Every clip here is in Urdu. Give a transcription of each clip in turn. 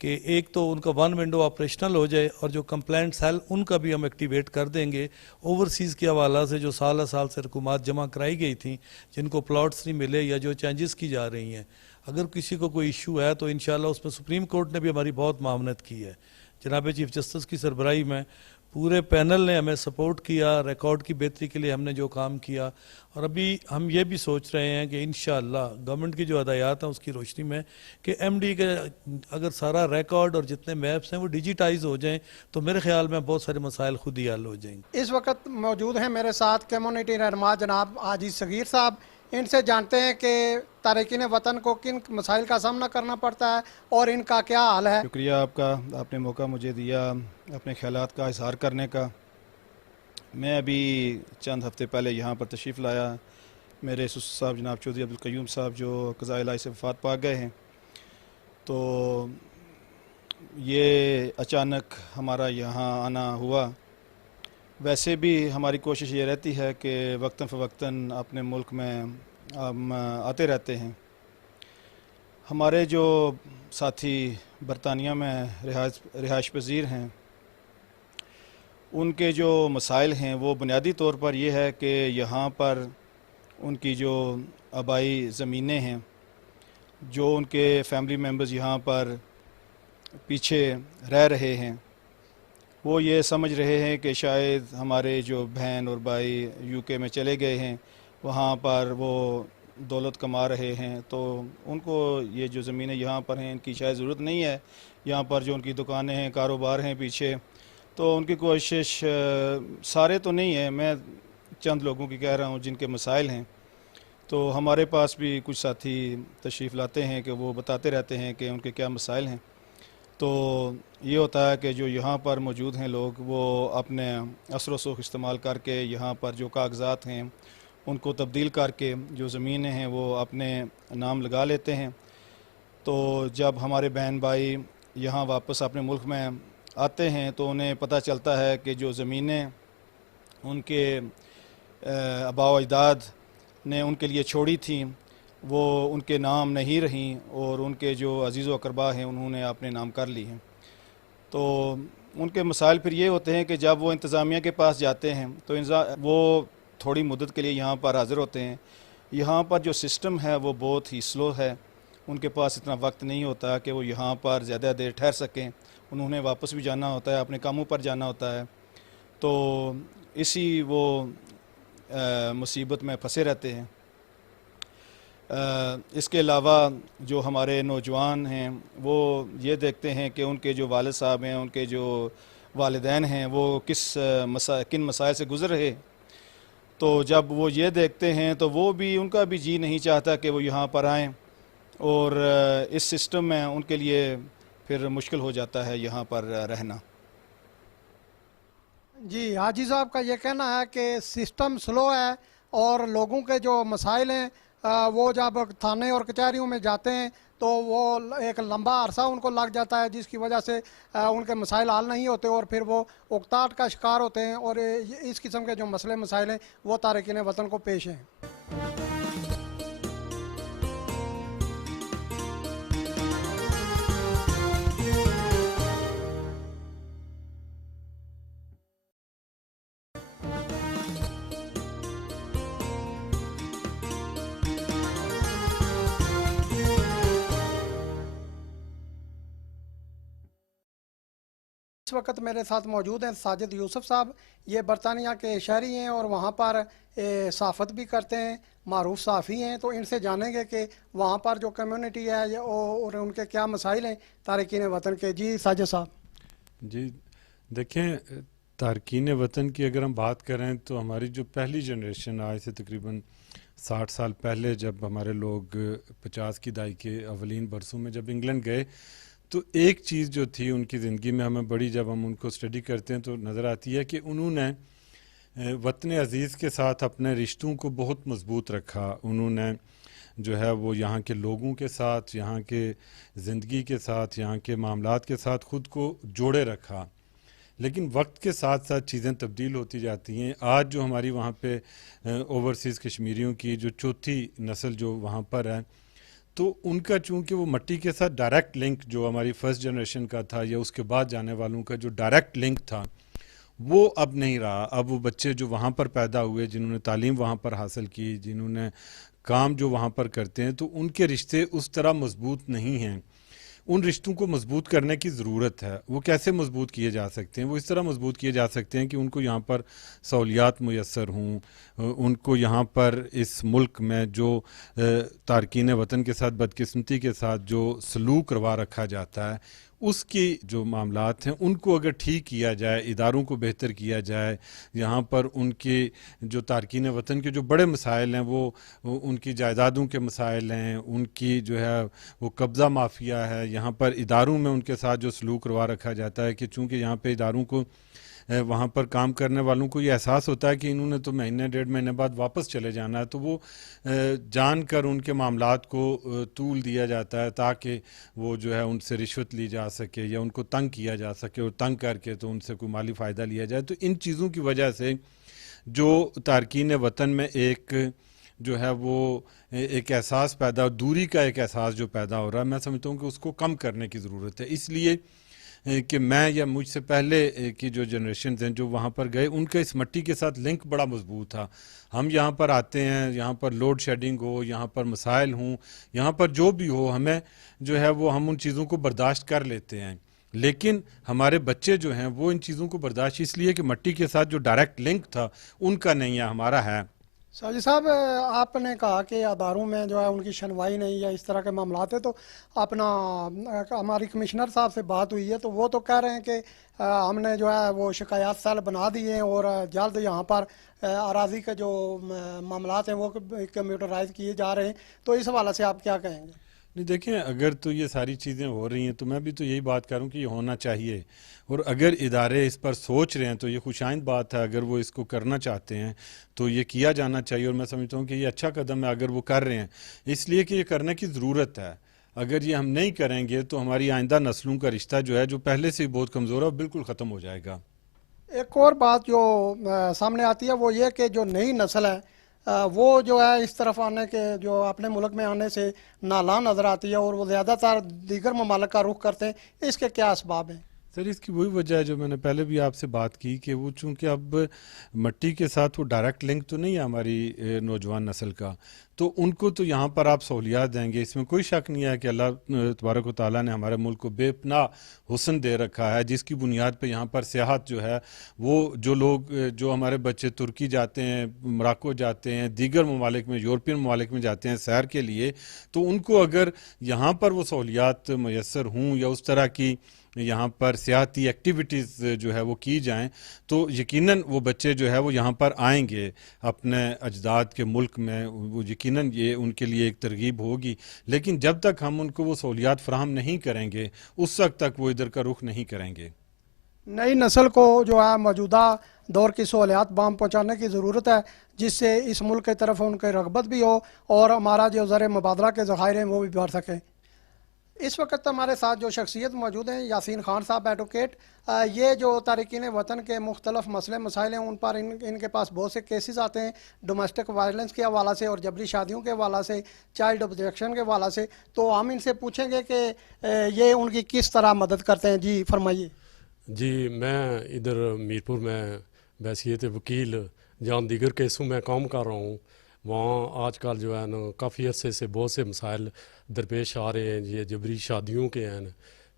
کہ ایک تو ان کا 1 ونڈو آپریشنل ہو جائے اور جو کمپلینٹ سیل ان کا بھی ہم ایکٹیویٹ کر دیں گے اوورسیز کے حوالہ سے جو سال سے رقومات جمع کرائی گئی تھیں جن کو پلاٹس نہیں ملے یا جو چینجز کی جا رہی ہیں، اگر کسی کو کوئی ایشو ہے تو انشاءاللہ اس میں سپریم کورٹ نے بھی ہماری بہت معاونت کی ہے. جناب چیف جسٹس کی سربراہی میں پورے پینل نے ہمیں سپورٹ کیا، ریکارڈ کی بہتری کے لیے ہم نے جو کام کیا، اور ابھی ہم یہ بھی سوچ رہے ہیں کہ انشاءاللہ گورنمنٹ کی جو ہدایات ہیں اس کی روشنی میں کہ ایم ڈی کے اگر سارا ریکارڈ اور جتنے میپس ہیں وہ ڈیجیٹائز ہو جائیں تو میرے خیال میں بہت سارے مسائل خود ہی حل ہو جائیں گے. اس وقت موجود ہیں میرے ساتھ کمیونٹی رہنما جناب حاجی صغیر صاحب. ان سے جانتے ہیں کہ تارکین وطن کو کن مسائل کا سامنا کرنا پڑتا ہے اور ان کا کیا حل ہے. شکریہ آپ کا، آپ نے موقع مجھے دیا اپنے خیالات کا اظہار کرنے کا. میں ابھی چند ہفتے پہلے یہاں پر تشریف لایا. میرے سسر صاحب جناب چودھری عبدالقیوم صاحب جو قضاء الہی سے وفات پا گئے ہیں، تو یہ اچانک ہمارا یہاں آنا ہوا. ویسے بھی ہماری کوشش یہ رہتی ہے کہ وقتاً فوقتاً اپنے ملک میں ہم آتے رہتے ہیں. ہمارے جو ساتھی برطانیہ میں رہائش پذیر ہیں، ان کے جو مسائل ہیں وہ بنیادی طور پر یہ ہے کہ یہاں پر ان کی جو آبائی زمینیں ہیں، جو ان کے فیملی ممبرز یہاں پر پیچھے رہ رہے ہیں، وہ یہ سمجھ رہے ہیں کہ شاید ہمارے جو بہن اور بھائی یو کے میں چلے گئے ہیں، وہاں پر وہ دولت کما رہے ہیں، تو ان کو یہ جو زمینیں یہاں پر ہیں ان کی شاید ضرورت نہیں ہے. یہاں پر جو ان کی دکانیں ہیں، کاروبار ہیں پیچھے، تو ان کی کوشش سارے تو نہیں ہے، میں چند لوگوں کی کہہ رہا ہوں جن کے مسائل ہیں. تو ہمارے پاس بھی کچھ ساتھی تشریف لاتے ہیں کہ وہ بتاتے رہتے ہیں کہ ان کے کیا مسائل ہیں. تو یہ ہوتا ہے کہ جو یہاں پر موجود ہیں لوگ، وہ اپنے اثر و رسوخ استعمال کر کے یہاں پر جو کاغذات ہیں ان کو تبدیل کر کے جو زمینیں ہیں وہ اپنے نام لگا لیتے ہیں. تو جب ہمارے بہن بھائی یہاں واپس اپنے ملک میں آتے ہیں تو انہیں پتہ چلتا ہے کہ جو زمینیں ان کے آباء و اجداد نے ان کے لیے چھوڑی تھیں وہ ان کے نام نہیں رہیں، اور ان کے جو عزیز و اقربا ہیں انہوں نے اپنے نام کر لی ہیں. تو ان کے مسائل پھر یہ ہوتے ہیں کہ جب وہ انتظامیہ کے پاس جاتے ہیں تو وہ تھوڑی مدت کے لیے یہاں پر حاضر ہوتے ہیں. یہاں پر جو سسٹم ہے وہ بہت ہی سلو ہے، ان کے پاس اتنا وقت نہیں ہوتا کہ وہ یہاں پر زیادہ دیر ٹھہر سکیں. انہوں نے واپس بھی جانا ہوتا ہے، اپنے کاموں پر جانا ہوتا ہے. تو اسی وہ مصیبت میں پھنسے رہتے ہیں. اس کے علاوہ جو ہمارے نوجوان ہیں وہ یہ دیکھتے ہیں کہ ان کے جو والد صاحب ہیں، ان کے جو والدین ہیں، وہ کن مسائل سے گزر رہے. تو جب وہ یہ دیکھتے ہیں تو وہ بھی، ان کا بھی جی نہیں چاہتا کہ وہ یہاں پر آئیں، اور اس سسٹم میں ان کے لیے پھر مشکل ہو جاتا ہے یہاں پر رہنا. جی حاجی صاحب کا یہ کہنا ہے کہ سسٹم سلو ہے اور لوگوں کے جو مسائل ہیں وہ جب تھانے اور کچہریوں میں جاتے ہیں تو وہ ایک لمبا عرصہ ان کو لگ جاتا ہے، جس کی وجہ سے ان کے مسائل حل نہیں ہوتے اور پھر وہ اکتاٹ کا شکار ہوتے ہیں، اور اس قسم کے جو مسئلے مسائل ہیں وہ تارکین وطن کو پیش ہیں. اس وقت میرے ساتھ موجود ہیں ساجد یوسف صاحب. یہ برطانیہ کے شہری ہیں اور وہاں پر صحافت بھی کرتے ہیں، معروف صحافی ہیں. تو ان سے جانیں گے کہ وہاں پر جو کمیونٹی ہے اور ان کے کیا مسائل ہیں تارکین وطن کے. جی ساجد صاحب. جی دیکھیں، تارکین وطن کی اگر ہم بات کریں تو ہماری جو پہلی جنریشن آج سے تقریباً 60 سال پہلے، جب ہمارے لوگ 50 کی دہائی کے اولین برسوں میں جب انگلینڈ گئے، تو ایک چیز جو تھی ان کی زندگی میں ہمیں بڑی، جب ہم ان کو اسٹڈی کرتے ہیں تو نظر آتی ہے کہ انہوں نے وطن عزیز کے ساتھ اپنے رشتوں کو بہت مضبوط رکھا. انہوں نے جو ہے وہ یہاں کے لوگوں کے ساتھ، یہاں کے زندگی کے ساتھ، یہاں کے معاملات کے ساتھ خود کو جوڑے رکھا. لیکن وقت کے ساتھ ساتھ چیزیں تبدیل ہوتی جاتی ہیں. آج جو ہماری وہاں پہ اوورسیز کشمیریوں کی جو چوتھی نسل جو وہاں پر ہے، تو ان کا چونکہ وہ مٹی کے ساتھ ڈائریکٹ لنک جو ہماری فرسٹ جنریشن کا تھا یا اس کے بعد جانے والوں کا جو ڈائریکٹ لنک تھا وہ اب نہیں رہا. اب وہ بچے جو وہاں پر پیدا ہوئے، جنہوں نے تعلیم وہاں پر حاصل کی، جنہوں نے کام جو وہاں پر کرتے ہیں، تو ان کے رشتے اس طرح مضبوط نہیں ہیں. ان رشتوں کو مضبوط کرنے کی ضرورت ہے. وہ کیسے مضبوط کیے جا سکتے ہیں؟ وہ اس طرح مضبوط کیے جا سکتے ہیں کہ ان کو یہاں پر سہولیات میسر ہوں، ان کو یہاں پر اس ملک میں جو تارکین وطن کے ساتھ بدقسمتی کے ساتھ جو سلوک روا رکھا جاتا ہے، اس کی جو معاملات ہیں ان کو اگر ٹھیک کیا جائے، اداروں کو بہتر کیا جائے، یہاں پر ان کے جو تارکین وطن کے جو بڑے مسائل ہیں، وہ ان کی جائیدادوں کے مسائل ہیں، ان کی جو ہے وہ قبضہ مافیا ہے، یہاں پر اداروں میں ان کے ساتھ جو سلوک روا رکھا جاتا ہے کہ چونکہ یہاں پہ اداروں کو وہاں پر کام کرنے والوں کو یہ احساس ہوتا ہے کہ انہوں نے تو مہینے ڈیڑھ مہینے بعد واپس چلے جانا ہے، تو وہ جان کر ان کے معاملات کو طول دیا جاتا ہے تاکہ وہ جو ہے ان سے رشوت لی جا سکے یا ان کو تنگ کیا جا سکے، اور تنگ کر کے تو ان سے کوئی مالی فائدہ لیا جائے. تو ان چیزوں کی وجہ سے جو تارکین وطن میں ایک جو ہے وہ ایک احساس پیدا، دوری کا ایک احساس جو پیدا ہو رہا ہے، میں سمجھتا ہوں کہ اس کو کم کرنے کی ضرورت ہے. اس لیے کہ میں یا مجھ سے پہلے کی جو جنریشنز ہیں جو وہاں پر گئے، ان کا اس مٹی کے ساتھ لنک بڑا مضبوط تھا. ہم یہاں پر آتے ہیں، یہاں پر لوڈ شیڈنگ ہو، یہاں پر مسائل ہوں، یہاں پر جو بھی ہو، ہمیں جو ہے وہ ہم ان چیزوں کو برداشت کر لیتے ہیں. لیکن ہمارے بچے جو ہیں وہ ان چیزوں کو برداشت اس لیے کہ مٹی کے ساتھ جو ڈائریکٹ لنک تھا ان کا نہیں ہے، ہمارا ہے. ساجد صاحب، آپ نے کہا کہ اداروں میں جو ہے ان کی شنوائی نہیں یا اس طرح کے معاملات ہیں، تو اپنا ہماری کمشنر صاحب سے بات ہوئی ہے تو وہ تو کہہ رہے ہیں کہ ہم نے جو ہے وہ شکایات سیل بنا دیے ہیں اور جلد یہاں پر اراضی کے جو معاملات ہیں وہ کمپیوٹرائز کیے جا رہے ہیں. تو اس حوالے سے آپ کیا کہیں گے؟ نہیں، دیکھیں، اگر تو یہ ساری چیزیں ہو رہی ہیں تو میں بھی تو یہی بات کروں کہ یہ ہونا چاہیے، اور اگر ادارے اس پر سوچ رہے ہیں تو یہ خوشائند بات ہے. اگر وہ اس کو کرنا چاہتے ہیں تو یہ کیا جانا چاہیے، اور میں سمجھتا ہوں کہ یہ اچھا قدم ہے اگر وہ کر رہے ہیں، اس لیے کہ یہ کرنے کی ضرورت ہے. اگر یہ ہم نہیں کریں گے تو ہماری آئندہ نسلوں کا رشتہ جو ہے، جو پہلے سے ہی بہت کمزور ہے، وہ بالکل ختم ہو جائے گا. ایک اور بات جو سامنے آتی ہے وہ یہ کہ جو نئی نسل ہے وہ جو ہے اس طرف آنے کے، جو اپنے ملک میں آنے سے نالاں نظر آتی ہے اور وہ زیادہ تر دیگر ممالک کا رخ کرتے ہیں. اس کے کیا اسباب ہیں؟ سر، اس کی وہی وجہ ہے جو میں نے پہلے بھی آپ سے بات کی کہ وہ چونکہ اب مٹی کے ساتھ وہ ڈائریکٹ لنک تو نہیں ہے ہماری نوجوان نسل کا، تو ان کو تو یہاں پر آپ سہولیات دیں گے، اس میں کوئی شک نہیں ہے کہ اللہ تبارک و تعالیٰ نے ہمارے ملک کو بے پناہ حسن دے رکھا ہے، جس کی بنیاد پہ یہاں پر سیاحت جو ہے وہ جو لوگ جو ہمارے بچے ترکی جاتے ہیں، مراکو جاتے ہیں، دیگر ممالک میں، یورپین ممالک میں جاتے ہیں سیر کے لیے، تو ان کو اگر یہاں پر وہ سہولیات میسر ہوں یا اس طرح کی یہاں پر سیاحتی ایکٹیویٹیز جو ہے وہ کی جائیں تو یقیناً وہ بچے جو ہے وہ یہاں پر آئیں گے اپنے اجداد کے ملک میں، وہ یقیناً یہ ان کے لیے ایک ترغیب ہوگی. لیکن جب تک ہم ان کو وہ سہولیات فراہم نہیں کریں گے اس وقت تک وہ ادھر کا رخ نہیں کریں گے. نئی نسل کو جو ہے موجودہ دور کی سہولیات بام پہنچانے کی ضرورت ہے، جس سے اس ملک کی طرف ان کی رغبت بھی ہو اور ہمارا جو زر مبادلہ کے ذخائر ہیں وہ بھی بڑھ سکیں. اس وقت ہمارے ساتھ جو شخصیت موجود ہیں، یاسین خان صاحب ایڈوکیٹ. یہ جو تارکین وطن کے مختلف مسئلے مسائل ہیں ان پر ان کے پاس بہت سے کیسز آتے ہیں، ڈومیسٹک وائلنس کے حوالے سے اور جبری شادیوں کے حوالے سے، چائلڈ ابجیکشن کے حوالے سے. تو ہم ان سے پوچھیں گے کہ یہ ان کی کس طرح مدد کرتے ہیں. جی فرمائیے. جی، میں ادھر میرپور میں بحیثیت وکیل جہاں دیگر کیسوں میں کام کر رہا ہوں، وہاں آج کل جو ہے نا کافی عرصے سے بہت سے مسائل درپیش آ رہے ہیں. یہ جبری شادیوں کے ہیں،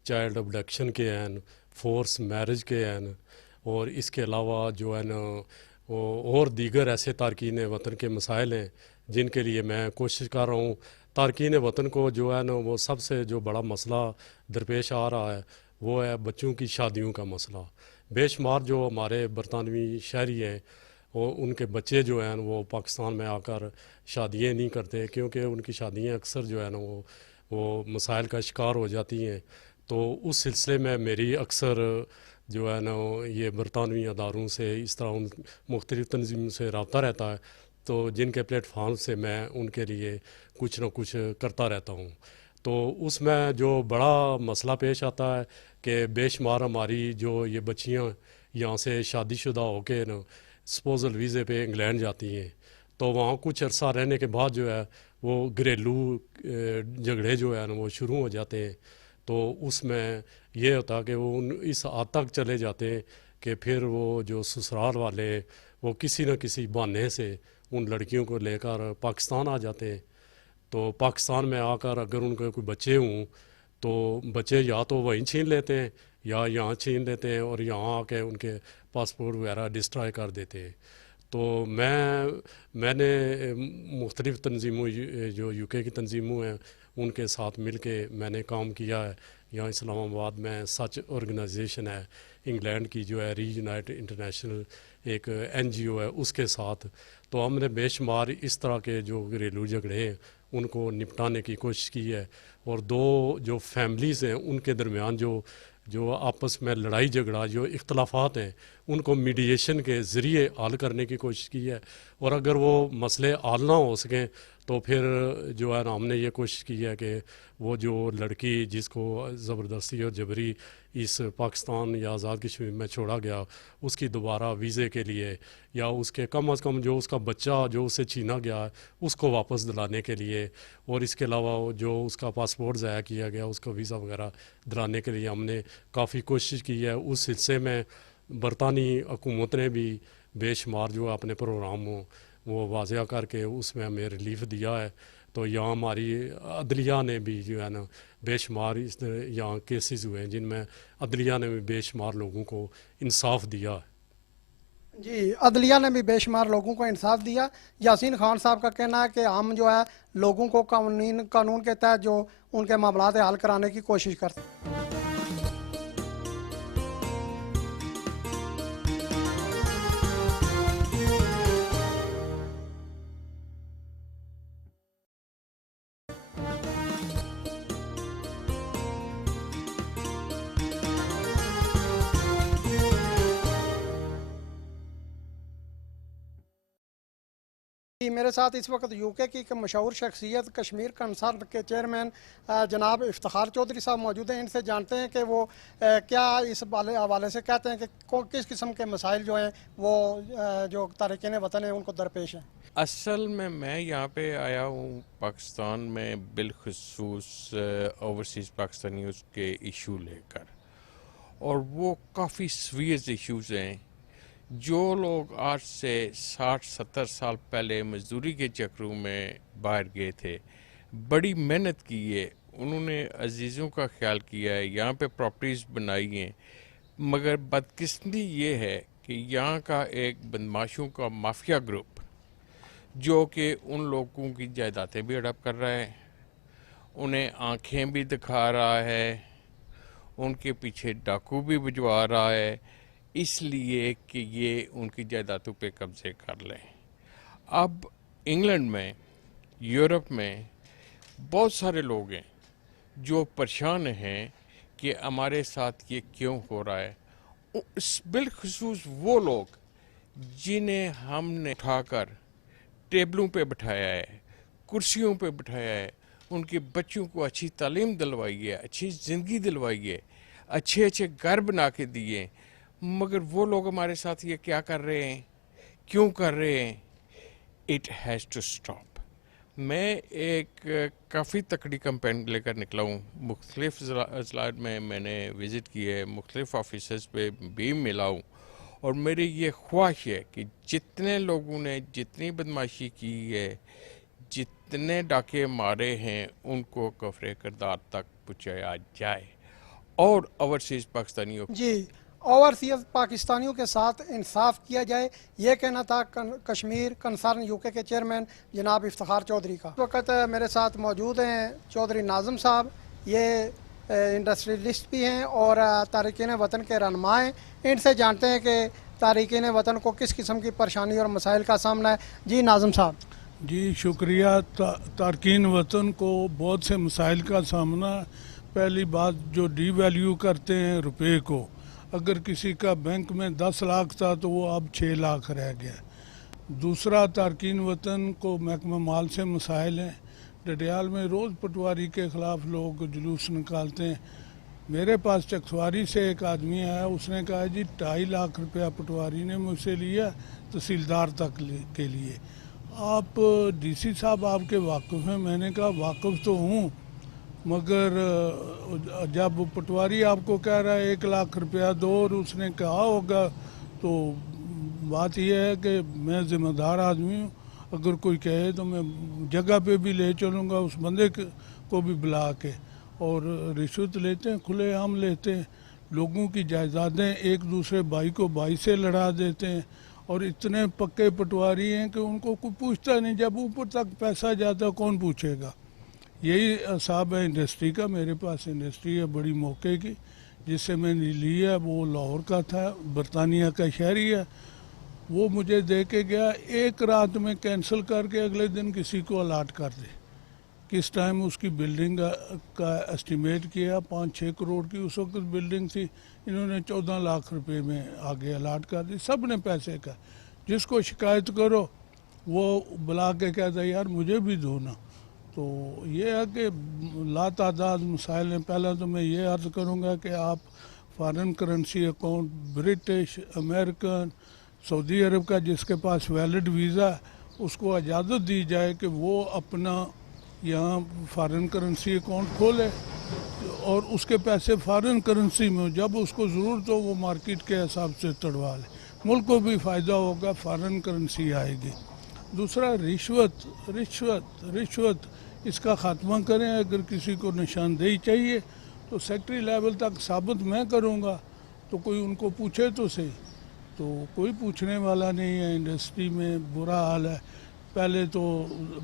چائلڈ ابڈکشن کے ہیں، فورس میرج کے ہیں، اور اس کے علاوہ جو ہے نا اور دیگر ایسے تارکین وطن کے مسائل ہیں جن کے لیے میں کوشش کر رہا ہوں. تارکین وطن کو جو ہے نا وہ سب سے جو بڑا مسئلہ درپیش آ رہا ہے وہ ہے بچوں کی شادیوں کا مسئلہ. بے شمار جو ہمارے برطانوی شہری ہیں ان کے بچے جو ہیں وہ پاکستان میں آ کر شادیاں نہیں کرتے، کیونکہ ان کی شادیاں اکثر جو ہے نا وہ مسائل کا شکار ہو جاتی ہیں. تو اس سلسلے میں میری اکثر جو ہے نا یہ برطانوی اداروں سے اس طرح ان مختلف تنظیموں سے رابطہ رہتا ہے، تو جن کے پلیٹ فارم سے میں ان کے لیے کچھ نہ کچھ کرتا رہتا ہوں. تو اس میں جو بڑا مسئلہ پیش آتا ہے کہ بے شمار ہماری جو یہ بچیاں یہاں سے شادی شدہ ہو کے نا سپوزل ویزے پہ انگلینڈ جاتی ہیں، تو وہاں کچھ عرصہ رہنے کے بعد جو ہے وہ گھریلو جھگڑے جو ہے نا وہ شروع ہو جاتے ہیں، تو اس میں یہ ہوتا کہ وہ اس حد تک چلے جاتے ہیں کہ پھر وہ جو سسرال والے وہ کسی نہ کسی بہانے سے ان لڑکیوں کو لے کر پاکستان آ جاتے ہیں. تو پاکستان میں آ کر اگر ان کے کوئی بچے ہوں تو بچے یا تو وہیں چھین لیتے ہیں یا یہاں چھین لیتے ہیں اور یہاں آ کے ان کے پاسپورٹ وغیرہ ڈسٹرائے کر دیتے ہیں. تو میں نے مختلف تنظیموں جو یو کے کی تنظیموں ہیں ان کے ساتھ مل کے میں نے کام کیا ہے. یہاں اسلام آباد میں سچ آرگنائزیشن ہے انگلینڈ کی جو ہے ری یونائٹ انٹرنیشنل ایک این جی او ہے اس کے ساتھ. تو ہم نے بے شمار اس طرح کے جو گھریلو جھگڑے ہیں ان کو نپٹانے کی کوشش کی ہے، اور دو جو فیملیز ہیں ان کے درمیان جو آپس میں لڑائی جھگڑا جو اختلافات ہیں ان کو میڈیشن کے ذریعے حل کرنے کی کوشش کی ہے. اور اگر وہ مسئلے حل نہ ہو سکیں تو پھر جو ہے نا ہم نے یہ کوشش کی ہے کہ وہ جو لڑکی جس کو زبردستی اور جبری اس پاکستان یا آزاد کشمیر میں چھوڑا گیا اس کی دوبارہ ویزے کے لیے یا اس کے کم از کم جو اس کا بچہ جو اسے چھینا گیا ہے اس کو واپس دلانے کے لیے، اور اس کے علاوہ جو اس کا پاسپورٹ ضائع کیا گیا اس کو ویزا وغیرہ دلانے کے لیے ہم نے کافی کوشش کی ہے. اس حصے میں برطانوی حکومت نے بھی بے شمار جو اپنے پروگرام وہ واضح کر کے اس میں ہمیں ریلیف دیا ہے. تو یہاں ہماری عدلیہ نے بھی جو ہے نا بے شمار اس یہاں کیسز ہوئے ہیں جن میں عدلیہ نے بھی بے شمار لوگوں کو انصاف دیا ہے. جی، عدلیہ نے بھی بے شمار لوگوں کو انصاف دیا. یاسین خان صاحب کا کہنا ہے کہ ہم جو ہے لوگوں کو قانون کے تحت جو ان کے معاملات حل کرانے کی کوشش کرتے ہیں. میرے ساتھ اس وقت یو کے کی ایک مشہور شخصیت کشمیر کنسرن کے چیئرمین جناب افتخار چودھری صاحب موجود ہیں. ان سے جانتے ہیں کہ وہ کیا اس حوالے سے کہتے ہیں کہ کس قسم کے مسائل جو ہیں وہ جو تارکین وطن ہیں ان کو درپیش ہیں. اصل میں یہاں پہ آیا ہوں پاکستان میں بالخصوص اوورسیز پاکستانیوں کے ایشو لے کر، اور وہ کافی سیریس ایشوز ہیں. جو لوگ آج سے 60-70 سال پہلے مزدوری کے چکروں میں باہر گئے تھے، بڑی محنت کی ہے، انہوں نے عزیزوں کا خیال کیا ہے، یہاں پہ پراپرٹیز بنائی ہیں، مگر بدقسمتی یہ ہے کہ یہاں کا ایک بدماشوں کا مافیا گروپ جو کہ ان لوگوں کی جائیدادیں بھی ہڑپ کر رہا ہے، انہیں آنکھیں بھی دکھا رہا ہے، ان کے پیچھے ڈاکو بھی بھجوا رہا ہے، اس لیے کہ یہ ان کی جائیدادوں پہ قبضے کر لیں. اب انگلینڈ میں، یورپ میں بہت سارے لوگ ہیں جو پریشان ہیں کہ ہمارے ساتھ یہ کیوں ہو رہا ہے. بالخصوص وہ لوگ جنہیں ہم نے اٹھا کر ٹیبلوں پہ بٹھایا ہے، کرسیوں پہ بٹھایا ہے، ان کے بچوں کو اچھی تعلیم دلوائی ہے، اچھی زندگی دلوائی ہے، اچھے اچھے گھر بنا کے دیے، مگر وہ لوگ ہمارے ساتھ یہ کیا کر رہے ہیں، کیوں کر رہے ہیں. It has to stop. میں ایک کافی تکڑی کمپین لے کر نکلا ہوں، مختلف اضلاع میں نے وزٹ کی ہے، مختلف آفیسز پہ بھی ملا ہوں، اور میری یہ خواہش ہے کہ جتنے لوگوں نے جتنی بدماشی کی ہے، جتنے ڈاکے مارے ہیں، ان کو کفر کردار تک پہنچایا جائے، اور اوورسیز پاکستانیوں جی، اوورسیز پاکستانیوں کے ساتھ انصاف کیا جائے، یہ کہنا تھا کشمیر کنسرن یو کے چیئرمین جناب افتخار چودھری کا. اس وقت میرے ساتھ موجود ہیں چودھری ناظم صاحب، یہ انڈسٹریلسٹ بھی ہیں اور تارکین وطن کے رہنما ہیں. ان سے جانتے ہیں کہ تارکین وطن کو کس قسم کی پریشانی اور مسائل کا سامنا ہے. جی ناظم صاحب. جی شکریہ. تارکین وطن کو بہت سے مسائل کا سامنا. پہلی بات جو ڈی ویلیو کرتے ہیں روپے کو، اگر کسی کا بینک میں 10 لاکھ تھا تو وہ اب 6 لاکھ رہ گیا. دوسرا، تارکین وطن کو محکمہ مال سے مسائل ہیں. ڈڈیال میں روز پٹواری کے خلاف لوگ جلوس نکالتے ہیں. میرے پاس چکسواری سے ایک آدمی آیا، اس نے کہا جی 2.5 لاکھ روپیہ پٹواری نے مجھ سے لیا تحصیلدار تک کے لیے. آپ ڈی سی صاحب آپ کے واقف ہیں؟ میں نے کہا واقف تو ہوں، مگر جب پٹواری آپ کو کہہ رہا ہے 1 لاکھ روپیہ دو اور اس نے کہا ہوگا، تو بات یہ ہے کہ میں ذمہ دار آدمی ہوں، اگر کوئی کہے تو میں جگہ پہ بھی لے چلوں گا، اس بندے کو بھی بلا کے۔ اور رشوت لیتے ہیں، کھلے عام لیتے ہیں، لوگوں کی جائیدادیں ایک دوسرے بھائی کو بھائی سے لڑا دیتے ہیں، اور اتنے پکے پٹواری ہیں کہ ان کو کوئی پوچھتا نہیں، جب اوپر تک پیسہ جاتا کون پوچھے گا۔ یہی حساب ہے انڈسٹری کا۔ میرے پاس انڈسٹری ہے بڑی موقع کی، جس سے میں نے لی ہے، وہ لاہور کا تھا، برطانیہ کا شہری ہے، وہ مجھے دے کے گیا، 1 رات میں کینسل کر کے اگلے دن کسی کو الاٹ کر دے۔ کس ٹائم اس کی بلڈنگ کا اسٹیمیٹ کیا 5-6 کروڑ کی اس وقت بلڈنگ تھی، انہوں نے 14 لاکھ روپے میں آگے الاٹ کر دی، سب نے پیسے کا۔ جس کو شکایت کرو وہ بلا کے کہتا ہے یار مجھے بھی دو نا۔ تو یہ ہے کہ لاتعداد مسائل ہیں۔ پہلا تو میں یہ عرض کروں گا کہ آپ foreign currency account, British, American, سعودی عرب کا جس کے پاس ویلڈ ویزا ہے اس کو اجازت دی جائے کہ وہ اپنا یہاں فارن کرنسی اکاؤنٹ کھولے اور اس کے پیسے فارن کرنسی میں ہو، جب اس کو ضرورت ہو وہ مارکیٹ کے حساب سے تڑوا لے، ملک کو بھی فائدہ ہوگا، فارن کرنسی آئے گی۔ دوسرا رشوت اس کا خاتمہ کریں۔ اگر کسی کو نشاندہی چاہیے تو سیکٹری لیول تک ثابت میں کروں گا، تو کوئی ان کو پوچھے تو صحیح، تو کوئی پوچھنے والا نہیں ہے۔ انڈسٹری میں برا حال ہے، پہلے تو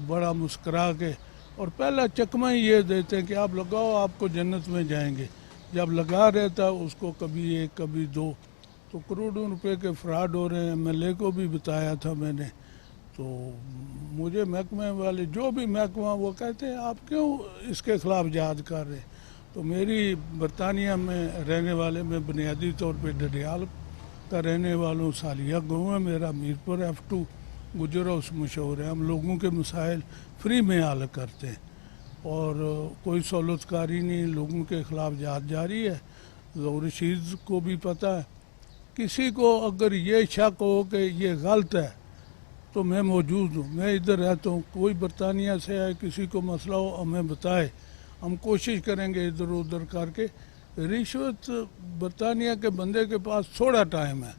بڑا مسکرا کے اور پہلا چکمہ ہی یہ دیتے ہیں کہ آپ لگاؤ آپ کو جنت میں جائیں گے، جب لگا رہتا اس کو کبھی 1 کبھی 2، تو کروڑوں روپے کے فراڈ ہو رہے ہیں۔ MLA کو بھی بتایا تھا میں نے، تو مجھے محکمے والے جو بھی محکمہ وہ کہتے ہیں آپ کیوں اس کے خلاف جہاد کر رہے ہیں۔ تو میری برطانیہ میں رہنے والے، میں بنیادی طور پہ ڈڈیال کا رہنے والوں، سالیہ گاؤں ہے میرا، میرپور F2 گجر ہاؤس مشہور ہے۔ ہم لوگوں کے مسائل فری میں حل کرتے ہیں اور کوئی سہولت کاری نہیں، لوگوں کے خلاف جہاد جاری ہے۔ ظہور رشید کو بھی پتہ ہے، کسی کو اگر یہ شک ہو کہ یہ غلط ہے تو میں موجود ہوں، میں ادھر رہتا ہوں، کوئی برطانیہ سے آئے کسی کو مسئلہ ہو ہمیں بتائے، ہم کوشش کریں گے ادھر ادھر کر کے۔ رشوت برطانیہ کے بندے کے پاس تھوڑا ٹائم ہے،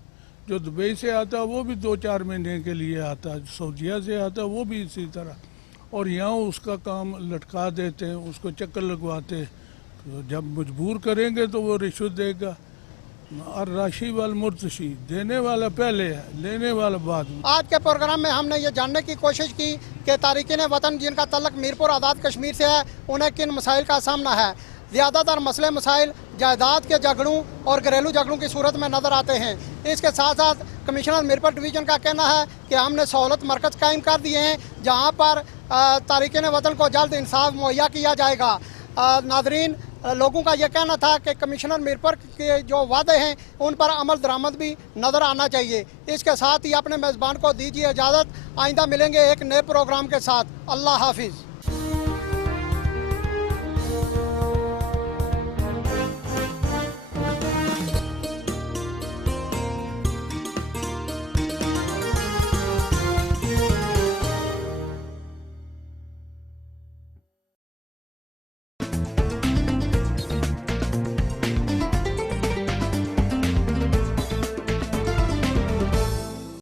جو دبئی سے آتا ہے وہ بھی 2-4 مہینے کے لیے آتا ہے، سعودیہ سے آتا ہے وہ بھی اسی طرح، اور یہاں اس کا کام لٹکا دیتے ہیں، اس کو چکر لگواتے ہیں۔ جب مجبور کریں گے تو وہ رشوت دے گا۔ الراشی والمرتشی، دینے والا پہلے ہے، لینے والا بعد میں۔ آج کے پروگرام میں ہم نے یہ جاننے کی کوشش کی کہ تارکین وطن جن کا تعلق میرپور آزاد کشمیر سے ہے انہیں کن مسائل کا سامنا ہے۔ زیادہ تر مسئلے مسائل جائیداد کے جھگڑوں اور گھریلو جھگڑوں کی صورت میں نظر آتے ہیں۔ اس کے ساتھ ساتھ کمشنر میرپور ڈویژن کا کہنا ہے کہ ہم نے سہولت مرکز قائم کر دیے ہیں جہاں پر تارکین وطن کو جلد انصاف مہیا کیا جائے گا۔ ناظرین، لوگوں کا یہ کہنا تھا کہ کمشنر میرپور کے جو وعدے ہیں ان پر عمل درآمد بھی نظر آنا چاہیے۔ اس کے ساتھ ہی اپنے میزبان کو دیجیے اجازت، آئندہ ملیں گے ایک نئے پروگرام کے ساتھ۔ اللہ حافظ۔